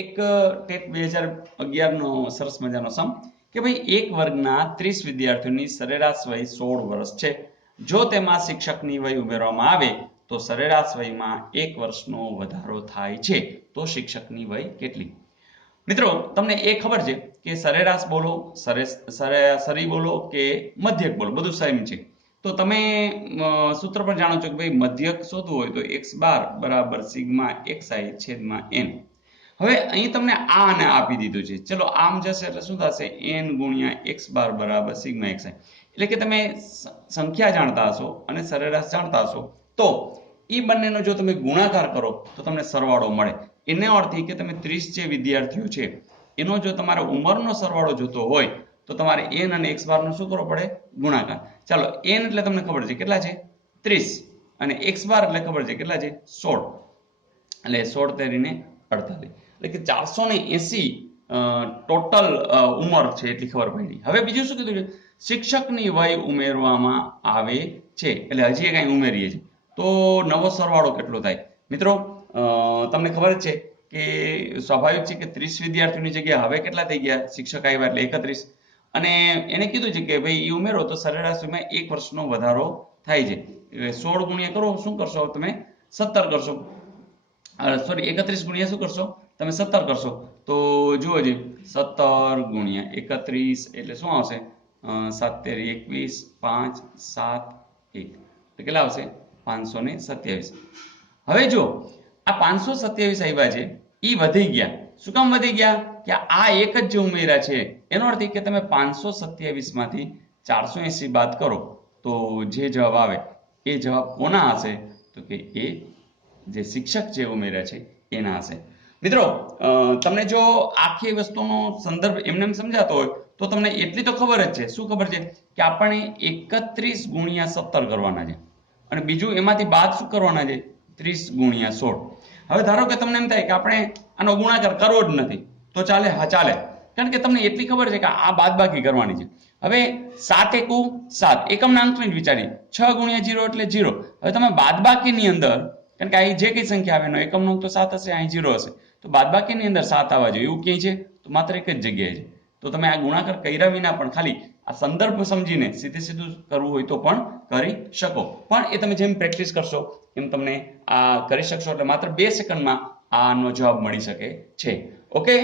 એક ટેટ 2011 નો સરસ મજાનો સમ કે ભાઈ એક વર્ગના 30 વિદ્યાર્થીઓની સરેરાશ વય 16 વર્ષ છે. જો તેમાં શિક્ષકની વય ઉમેરવામાં આવે તો સરેરાશ વયમાં 1 વર્ષનો વધારો થાય છે. તો શિક્ષકની વય કેટલી? મિત્રો તમને એ ખબર છે કે સરેરાશ બોલો, સરેસરી બોલો કે મધ્યક બોલો બધું સેમ છે. તો તમે સૂત્ર પણ જાણો છો કે ભાઈ મધ્યક શોધવું હોય તો x બાર બરાબર સિગ્મા xi છેદમાં n. હવે અહીં તમને આ અને આપી દીધું છે. ચલો આમ જશે એટલે શું થશે? n ગુણ્યા x બાર બરાબર સિગ્મા xi. એટલે કે તમે સંખ્યા જાણતા હશો અને સરેરાશ જાણતા હશો તો એ બંનેનો જો તમે ગુણાકાર કરો તો તમને સરવાળો મળે. એનો અર્થ એ કે તમે 30 જે વિદ્યાર્થીઓ છે એનો જો તમારે ઉંમરનો સરવાળો જોતો હોય તો તમારે n અને x બાર નો શું કરવો પડે? ગુણાકાર. ચાલો n એટલે તમને ખબર છે કેટલા છે? 30 અને x બાર એટલે ખબર છે કેટલા છે? 16. એટલે 16 તેરીને 48 એટલે કે 480 ટોટલ ઉંમર છે એટલી ખબર પડી. હવે બીજું શું કીધું છે? શિક્ષકની વય ઉમેરવામાં આવે છે એટલે હજી કઈ ઉમેરીએ છીએ તો નવો સરવાળો કેટલો થાય? મિત્રો તમને ખબર જ છે કે સ્વાભાવિક છે કે 30 વિદ્યાર્થીઓની જગ્યાએ હવે કેટલા થઈ ગયા? શિક્ષક આવ્યા એટલે 31. અને એને કીધું છે કે ભાઈ એ ઉમેરો તો સરેરાશમાં 1 વર્ષનો વધારો થાય છે. 16 ગુણ્યા કરો શું કરશો તમે? 17 કરશો. સોરી 31 ગુણ્યા શું કરશો? તમે 17 કરશો. તો જુઓ જી 17 ગુણ્યા 31 એટલે શું આવશે? 7 તેરી 21 5 7 1 એટલે કેટલા આવશે? 527. હવે જો આ 527 આવ્યા છે એ વધી ગયા. શું કામ વધી ગયા? કે આ એક જ જે ઉમેર્યા છે એનો અર્થ એ કે તમે 527 માંથી 480 બાદ કરો તો જે જવાબ આવે એ જવાબ કોના હશે? તો કે એ જે શિક્ષક જે ઉમેર્યા છે એના હશે. મિત્રો તમને જો આખી વસ્તુનો સંદર્ભ એમને સમજાતો હોય તો તમને એટલી તો ખબર જ છે. શું ખબર છે? કે આપણે 31 ગુણ્યા 17 કરવાના છે અને બીજું એમાંથી બાદ શું કરવાના છે? 30 ગુણ્યા 16. હવે ધારો કે તમને એમ થાય કે આપણે આનો ગુણાકાર કરવો જ નથી તો ચાલે? હા ચાલે. કારણ કે તમને એટલી ખબર છે કે આ બાદબાકી કરવાની છે. હવે 7 એકુ 7 એકમના અંકની જ વિચારીએ. 6 ગુણ્યા 0 એટલે 0. હવે તમે બાદબાકીની અંદર કારણ કે અહીં જે કઈ સંખ્યા આવે એનો એકમનો અંક તો 7 હશે, અહીં 0 હશે તો બાદબાકીની અંદર 7 આવવા જોઈએ. એવું ક્યાંય છે? તો માત્ર એક જ જગ્યાએ છે. તો તમે આ ગુણાકાર કર્યા વિના પણ ખાલી આ સંદર્ભ સમજીને સીધું કરવું હોય તો પણ કરી શકો. પણ એ તમે જેમ પ્રેક્ટિસ કરશો એમ તમને આ કરી શકશો એટલે માત્ર 2 સેકન્ડમાં આનો જવાબ મળી શકે છે. ઓકે.